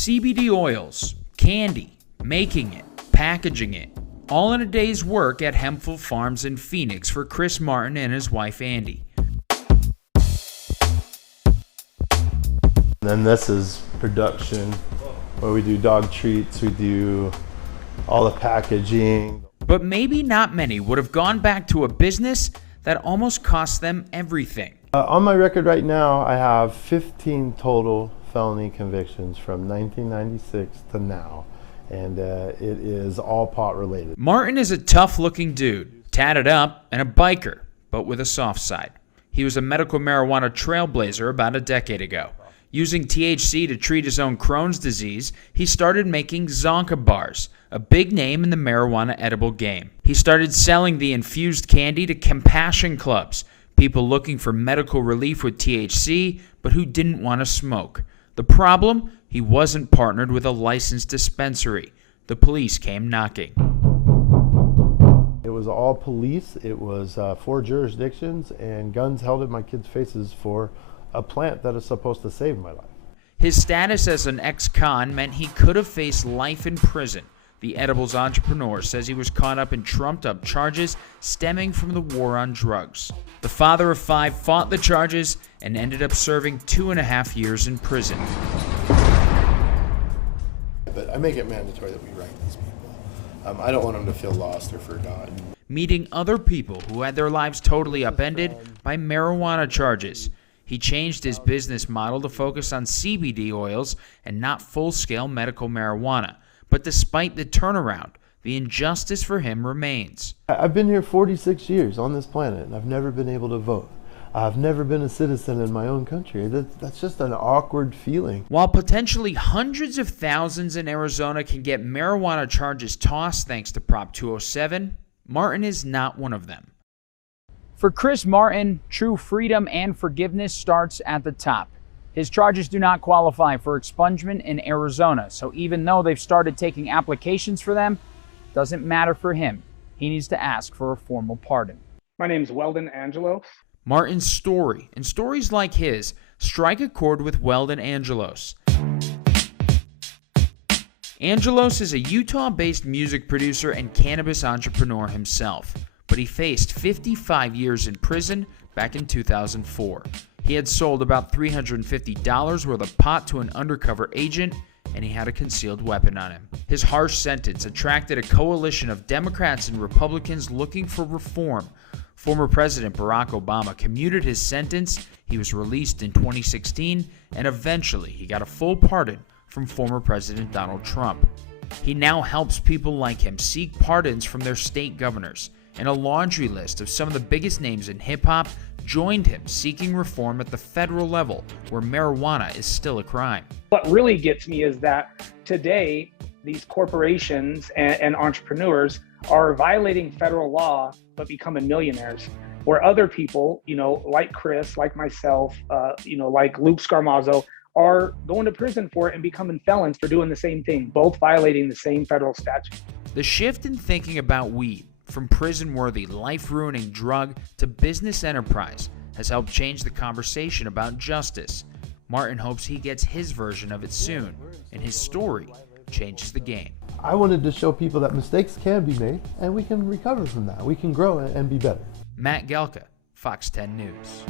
CBD oils, candy, making it, packaging it, all in a day's work at Hempful Farms in Phoenix for Chris Martin and his wife Andy. Then this is production, where we do dog treats, we do all the packaging. But maybe not many would have gone back to a business that almost cost them everything. On my record right now, I have 15 total felony convictions from 1996 to now, and it is all pot related. Martin is a tough-looking dude, tatted up and a biker, but with a soft side. He was a medical marijuana trailblazer about a decade ago. Using THC to treat his own Crohn's disease, he started making zonka bars, a big name in the marijuana edible game. He started selling the infused candy to compassion clubs, people looking for medical relief with THC, but who didn't want to smoke. The problem? He wasn't partnered with a licensed dispensary. The police came knocking. It was all police, it was 4 jurisdictions, and guns held in my kids' faces for a plant that is supposed to save my life. His status as an ex-con meant he could have faced life in prison. The edibles entrepreneur says he was caught up in trumped-up charges stemming from the war on drugs. The father of 5 fought the charges and ended up serving 2.5 years in prison. But I make it mandatory that we write these people. I don't want them to feel lost or forgotten. Meeting other people who had their lives totally upended by marijuana charges. He changed his business model to focus on CBD oils and not full-scale medical marijuana. But despite the turnaround, the injustice for him remains. I've been here 46 years on this planet, and I've never been able to vote. I've never been a citizen in my own country. That's just an awkward feeling. While potentially hundreds of thousands in Arizona can get marijuana charges tossed thanks to Prop 207, Martin is not one of them. For Chris Martin, true freedom and forgiveness starts at the top. His charges do not qualify for expungement in Arizona, so even though they've started taking applications for them, doesn't matter for him. He needs to ask for a formal pardon. My name's Weldon Angelos. Martin's story, and stories like his, strike a chord with Weldon Angelos. Angelos is a Utah-based music producer and cannabis entrepreneur himself, but he faced 55 years in prison back in 2004. He had sold about $350 worth of pot to an undercover agent, and he had a concealed weapon on him. His harsh sentence attracted a coalition of Democrats and Republicans looking for reform. Former President Barack Obama commuted his sentence. He was released in 2016, and eventually he got a full pardon from former President Donald Trump. He now helps people like him seek pardons from their state governors, and a laundry list of some of the biggest names in hip-hop joined him seeking reform at the federal level, where marijuana is still a crime. What really gets me is that today, these corporations and entrepreneurs are violating federal law, but becoming millionaires, where other people, like Chris, like myself, like Luke Scarmazzo, are going to prison for it and becoming felons for doing the same thing, both violating the same federal statute. The shift in thinking about weed, from prison-worthy, life-ruining drug to business enterprise, has helped change the conversation about justice. Martin hopes he gets his version of it soon, and his story changes the game. I wanted to show people that mistakes can be made, and we can recover from that. We can grow and be better. Matt Gelka, Fox 10 News.